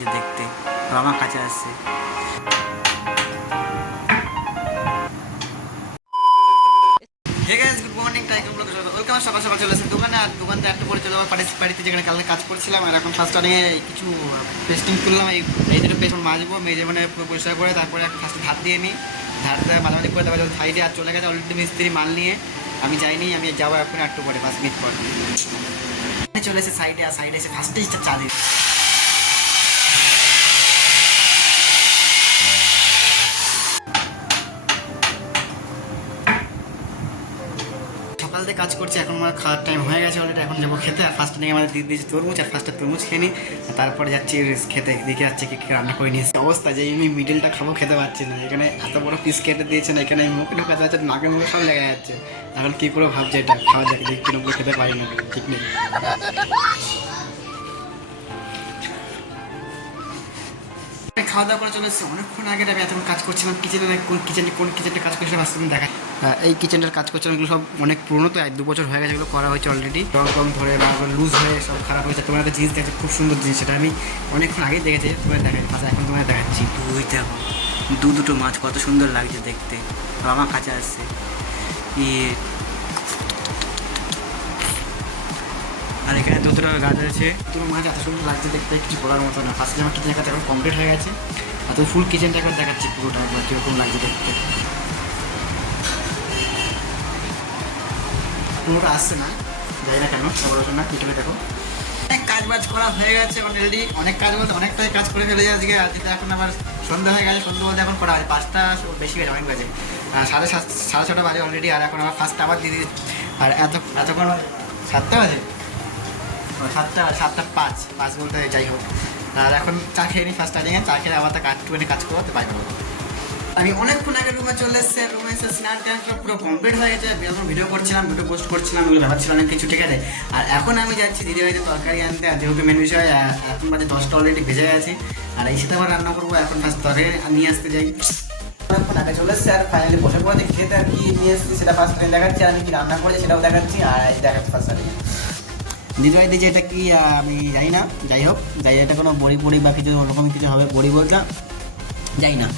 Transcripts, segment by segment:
দেখতে আমার কাছে আসছে। Hey guys, good morning. Tiger ব্লগে ওয়েলকাম। সকাল সকাল চলে আসেন দোকানে, আর দোকানতে একটু পরে চলে যাবো বাড়িতে, যেখানে কালকে কাজ করছিলাম। আর এখন ফার্স্ট টার্নিংয়ে কিছু পেস্টিং করলাম। এই দুটো পেস্ট মাজবো, মেজে মানে পরিষ্কার করে তারপরে ফার্স্ট ধার দিয়ে নিই। ধার দিয়ে মাঝামাঝি করে তারপরে সাইডে আর চলে গেছে অলরেডি মিস্ত্রি মাল নিয়ে। আমি যাইনি, আমি যাবো এখন একটু পরে 5 মিনিট পর। চলে এসে সাইডে, আর সাইডে এসে ফার্স্টে চা দিই। সকাল থেকে কাজ করছি, এখন আমার খাওয়ার টাইম হয়ে গেছে অলরেডি। এখন যাবো খেতে। আর ফার্স্ট নিয়ে আমাদের দিয়ে দিয়েছি তরমুজ, আর ফার্স্টে তরমুজ খেয়ে নিই, তারপরে যাচ্ছি খেতে। দেখে যাচ্ছে কি রান্না করে নিয়েছি। অবস্থা যে আমি মিডিলটা খাবো, খেতে পারছি না। এখানে এত বড় পিস কেটে দিয়েছেন, এখানে মুখে ঢোকাতে যাচ্ছে, নাকে মুখে সব লেগে যাচ্ছে। এখন কী করে ভাবছে এটা খাওয়া যাকে, দেখি কিরকম খেতে পারি না, ঠিক নেই। খাওয়া দাওয়া করে চলে এসেছি অনেকক্ষণ আগে। আমি এতক্ষণ কাজ করছিলাম কিচেনে। কোন কিচেনটা কাজ করছিলাম আসতে দেখা। এই কিচেনটার কাজ করছিলাম, এগুলো সব অনেক পুরোনো, তো 1-2 বছর হয়ে গেছে। এগুলো করা হয়েছে অলরেডি, রং ধরে লুজ হয়ে সব খারাপ হয়েছে। তোমার একটা জিনিস দেখছে, খুব সুন্দর জিনিস, সেটা আমি অনেকক্ষণ আগেই দেখেছি। তোমার দেখাচ্ছি পাশে, এখন তোমার দেখাচ্ছি। ওই দেখো দুটো মাছ কত সুন্দর লাগছে দেখতে, আমার কাছে আসছে। আর এখানে দুটো গাছ আছে, দুটো মাছ এত সুন্দর লাগছে দেখতে, কিছু বলার মতো না। ফার্স্টে আমার কিচেনের কাজ এখন কমপ্লিট হয়ে গেছে, আর তো ফুল কিচেনটা একবার দেখাচ্ছি পুরোটা, একবার কীরকম লাগছে দেখতে। পুরোটা আসছে না, যাই না কেন বলো না, পিছনে দেখো। অনেক কাজ বাজ করা হয়ে গেছে অলরেডি, অনেক কাজ বলতে অনেকটাই কাজ করে ফেলে যায় আজকে। আজকে এখন আবার সন্ধ্যা হয়ে গেছে, সন্ধ্যা বলতে এখন করা হয় 5টা বেশি বাজে, অনেক বাজে, 6:30 বাজে অলরেডি। আর এখন আবার ফার্স্টটা আবার দিয়ে দিই। আর এতক্ষণ 7টা বাজে, 7:05 বলতে যাই হোক। আর এখন চা খেয়ে নিই ফার্স্ট টার্নিংয়ে। চা খেয়ে আবার একটুখানি কাজ করতে পারবো। আমি অনেকক্ষণ আগে রুমে চলে এসেছি, রুমে এসে স্নান টান পুরো কমপ্লিট হয়ে গেছে। যখন ভিডিও করছিলাম, ভিডিও পোস্ট করছিলাম, এগুলো ব্যাপার ছিল অনেক কিছু, ঠিক আছে। আর এখন আমি যাচ্ছি দিদিভাইতে তরকারি আনতে, আর যেহেতু মেন বিষয় এখন বাজে 10টা অলরেডি বেজে গেছে। আর এই সাথে আবার রান্না করবো। এখন ফার্স্ট তরকারি নিয়ে আসতে যাই। অনেকক্ষণ আগে চলে এসেছি, আর ফাইনালি বসে পড়ে খেতে। আর কি নিয়ে এসেছি সেটা ফার্স্ট টাইম দেখাচ্ছি, আর আমি কি রান্না করেছি সেটাও দেখাচ্ছি। আর দেখাচ্ছি ফার্স্ট টাইম দিদিভাই দিয়েছে। এটা কি আমি জানি না, যাই হোক, এটা কোনো বড়ি বা কিছু ওরকম কিছু হবে, বড়ি বলতে যাই না।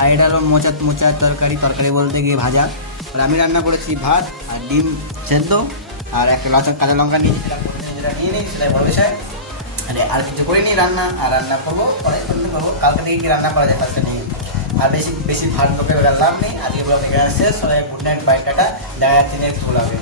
আর এটা হলো মোচার তরকারি বলতে গিয়ে ভাজা। আর আমি রান্না করেছি ভাত আর ডিম সেদ্ধ, আর একটা কাঁচা লঙ্কা নিয়েছি, যেটা নিয়ে নিই সেটাই বড় বিষয়। আর কিছু করে নিই রান্না, আর রান্না করবো পরে করবো। কালকে থেকে কি রান্না করা যায় ফার্স্টে নিয়ে। আর বেশি ভাত লোকের লাভ নেই। আজকে ব্লগ এখানে শেষ। সবাই গুড নাইট, বাই, টাটা। দেখা যাচ্ছে নেক্সট ব্লগে।